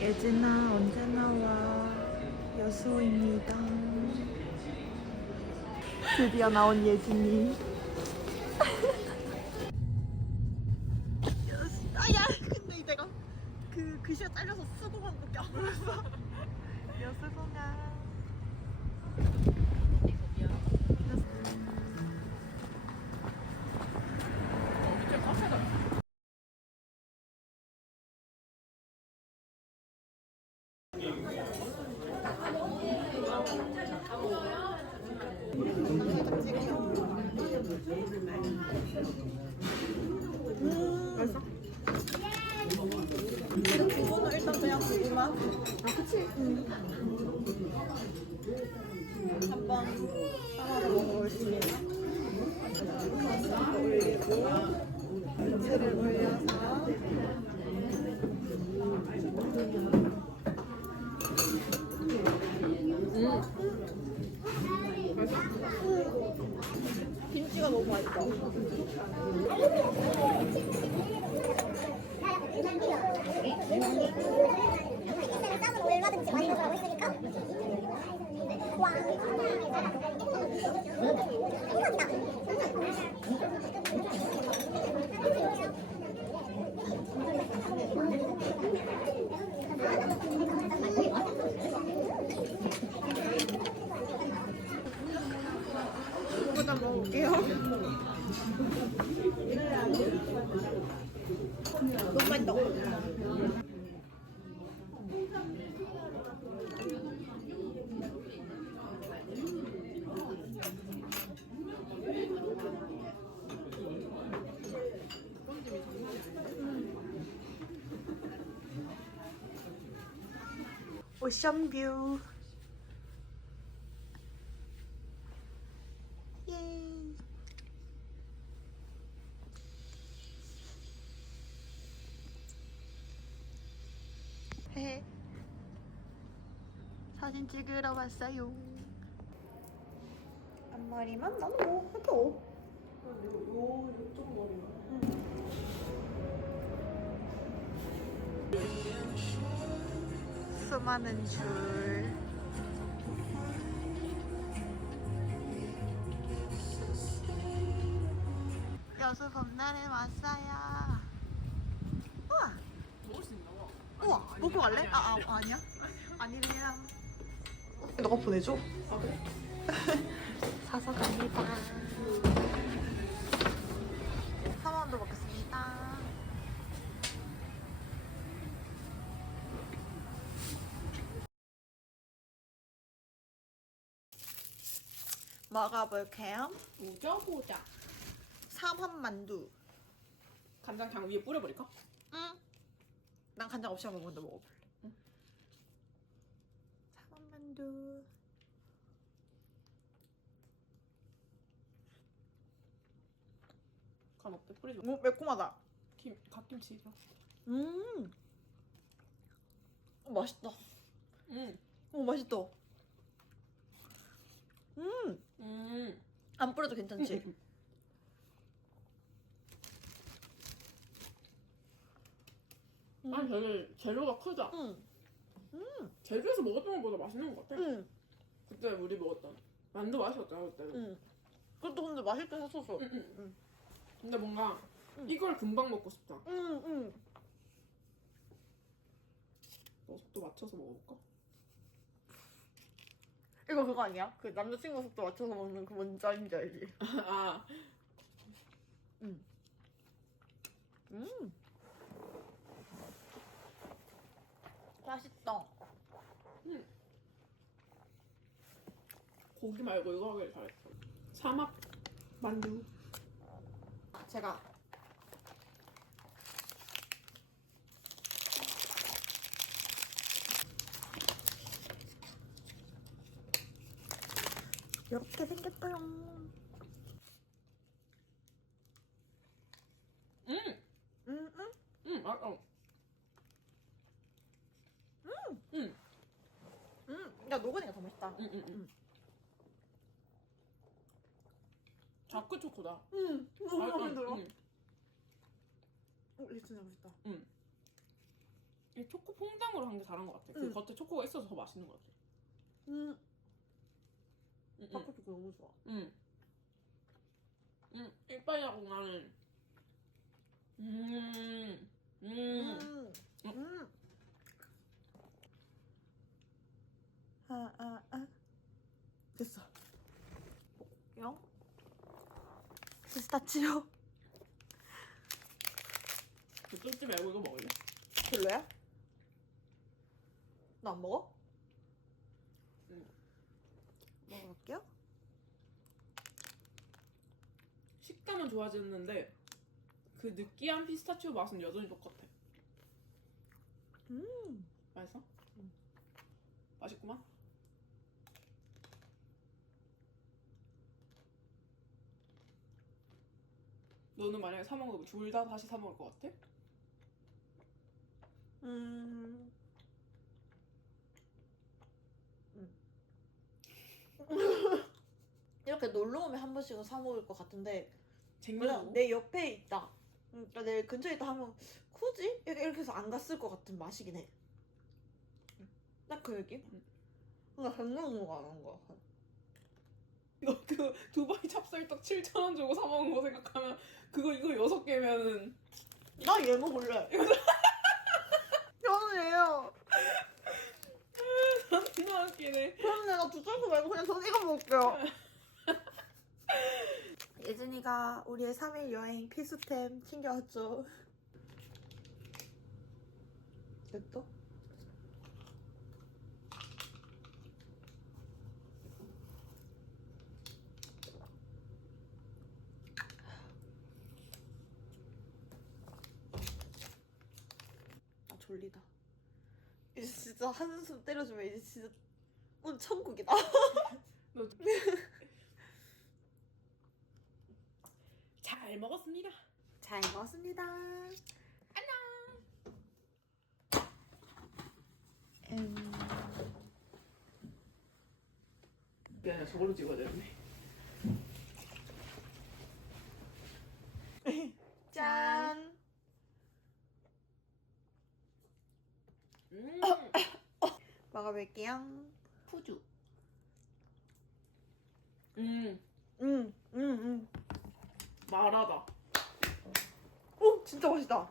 예진아 언제 나와? 여수입니다. 드디어 나온 예진이. 글씨가 잘려서 수공항밖에 안 보였어. 여수공항. 이거는 일단 아 그치? 응. 한번 싸먹어 먹어보겠습니다. 올리고 야채를 올려서 김치가 너무. 쌈은 했으니까 와 이거다 먹을게요. 너무 맛있다. 오션뷰 예. 헤 사진 찍으러 왔어요. 앞머리만 나는 뭐 해도. 수많은 줄. 여수 봄날에 왔어요. 우와. 먹을 수 있나 봐. 우와. 먹고 갈래? 아, 아 아니야? 아니래요. 너가 보내줘? 아 그래? 사서 갑니다. 3원도 먹겠습니다. 먹어볼게요. 보자 보자. 삼합 만두. 간장 그냥 위에 뿌려버릴까? 응. 난 간장 없이 한번 먼저 먹어볼래. 삼합 만두. 간 어때? 뿌리지 마. 오 매콤하다. 김 갓김치죠. 음. 어, 맛있다. 음. 오 맛있다. 음. 음. 안 뿌려도 괜찮지? 음. 음. 아니 되게 재료가 크다. 응. 제주에서 먹었던 것보다 맛있는 것 같아. 응. 그때 우리 먹었던 만두 맛있었잖아 그때는. 응. 그것도 근데 맛있게. 응, 응. 응. 근데 뭔가 응. 이걸 금방 먹고 싶다. 응, 응. 너 속도 맞춰서 먹어볼까? 이거 그거 아니야? 그 남자친구 속도 맞춰서 먹는 그 뭔지 알지 알지? 아. 음. 맛있다. 고기 말고 이거 하길 잘했어. 삼합 만두. 제가 이렇게 생겼어요. 음. 응, 응. 음. 아. 응, 음, 야 녹으니까 더 맛있다. 응, 응, 응. 다크 초코다. 음, 너무 맛있어. 마음에 들어. 응. 어, 이거 진짜 맛있다. 이 초코 퐁당으로 한 게 잘한 것 같아. 그 응. 겉에 초코가 있어서 더 맛있는 것 같아. 음, 응, 응. 바코초코 너무 좋아. 응. 응, 이빨이라고 나는. 음, 음. 음, 음. 아, 아, 아. 됐어. 영. 피스타치오. 그 쫄지 말고 이거 먹을래? 별로야? 나 안 먹어? 응. 먹어볼게요. 식감은 좋아지는데 그 느끼한 피스타치오 맛은 여전히 똑같아. 음. 맛있어? 응. 맛있구만. 너는 만약에 사 먹으면 둘 다 다시 사 먹을 것 같아? 음. 음. 이렇게 놀러 오면 한 번씩은 사 먹을 것 같은데 그냥 쟁여놓고? 내 옆에 있다. 음, 그러니까 내 근처에 있다 하면 굳이 이렇게, 해서 안 갔을 것 같은 맛이긴 해. 딱그 느낌? 음. 뭔가 생각모가 안한 거야. 너 그 두바이 찹쌀떡 7,000원 주고 사 먹은 거 생각하면 그거 이거 6개면은 나 얘 먹을래. 저는 얘요. 존나 웃기네. 그럼 내가 두절거 말고 그냥 저는 이거 먹을게요. 예진이가 우리의 3일 여행 필수템 챙겨왔죠. 냅둬? 아 졸리다. 이제 진짜 한숨 때려주면 이제 진짜 운 천국이다. 너... 잘 먹었습니다. 잘 먹었습니다. 안녕. 음, 미안해 저걸로 찍어야 되는데. 짠. 음. 먹어볼게요. 푸주. 음 음, 음, 음. 마라다. 오, 진짜 맛있다.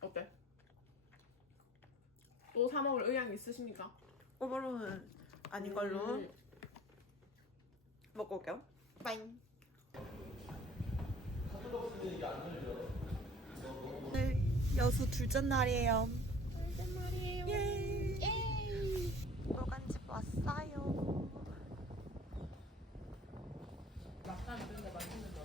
어때? 또 사 먹을 의향 있으십니까? 오버로는 아닌 걸로 음. 먹고 올게요. 빠잉. 오늘 여수 둘째 날이에요. 둘째 날이에요. 예. 노간집 왔어요. 막간 근데 맛있는 거.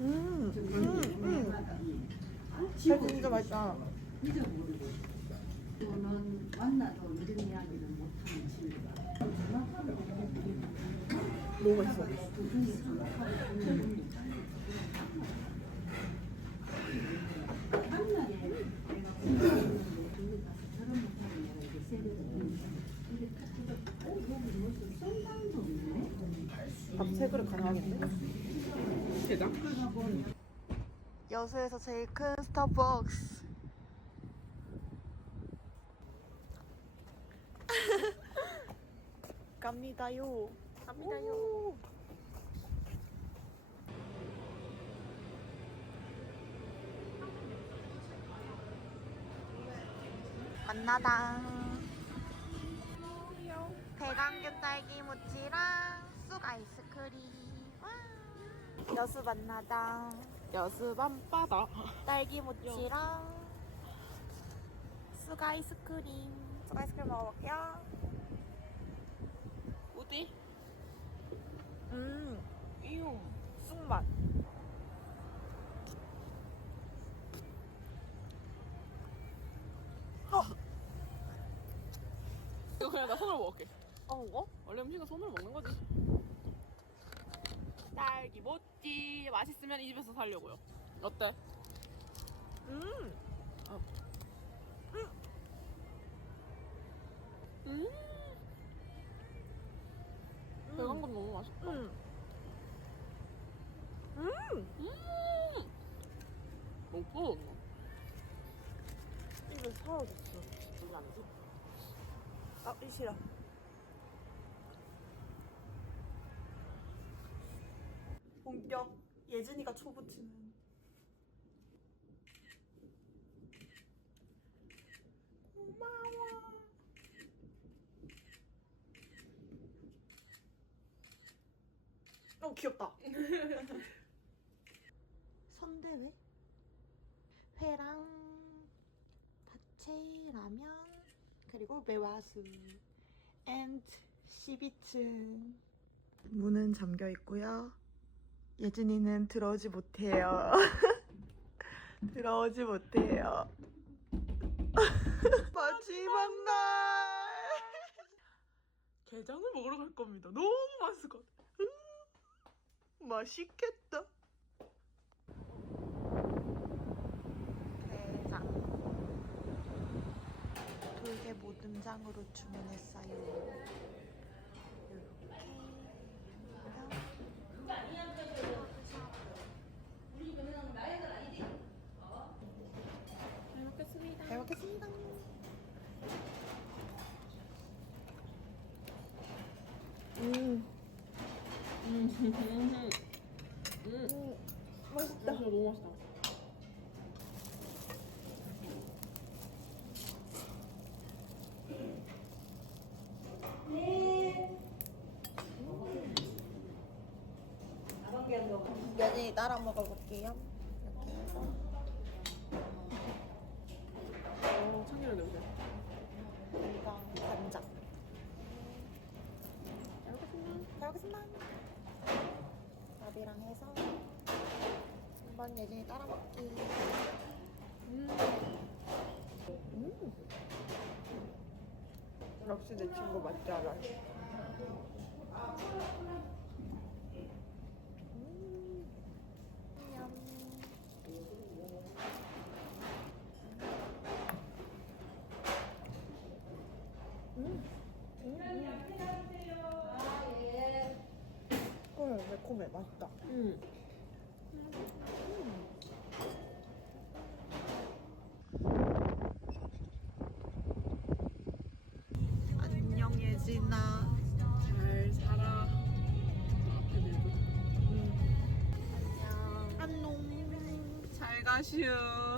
음, 좀 음, 음. 전화하면 너무 맛있어. 아, 여수에서 제일 큰 스타벅스. 갑니다요. 갑니다요. 만나다. 대강균 딸기 무치랑 쑥 아이스크림. 와. 여수 만나당. 여수 밤바다. 딸기 모찌랑 쑥 아이스크림. 쑥 아이스크림 먹어볼게요. 어디? 음, 이용. 쑥맛. 이거 그냥 나 손으로 먹을게. 어, 이거? 원래 음식은 손으로 먹는 거지. 딸기 모 찌 맛있으면 이 집에서 살려고요. 어때? 음, 음. 배간 건 너무 맛있다. 음. 음, 음. 이거 사라졌어. 이게 안 돼? 아, 이 싫어. 본격 예진이가 초보치는 고마워. 어 귀엽다. 선대회 회랑 파채 라면 그리고 매화수 앤 12층 문은 잠겨 있고요. 예진이는 들어오지 못해요. 들어오지 못해요. 마지막 날 게장을 먹으러 갈 겁니다. 너무 맛있을 것 같아. 음, 맛있겠다. 게장 돌게 모듬장으로 주문했어요. 잘 먹겠습니다. 잘 먹겠습니다. 음, 음. 음. 음, 맛있다. 진짜 너무 맛있다. 면이 따라 먹어볼게요. 이렇게 해서 오, 참기름 냄새. 이랑 간장. 잘 먹겠습니다. 잘 먹겠습니다. 밥이랑 해서 한번 예진이 따라 먹기. 음. 역시 내 친구 맞지 않아? 헐 매콤해 음. 안녕 예진아. 잘 살아. 앞에 내도. 안녕. 잘 가시오.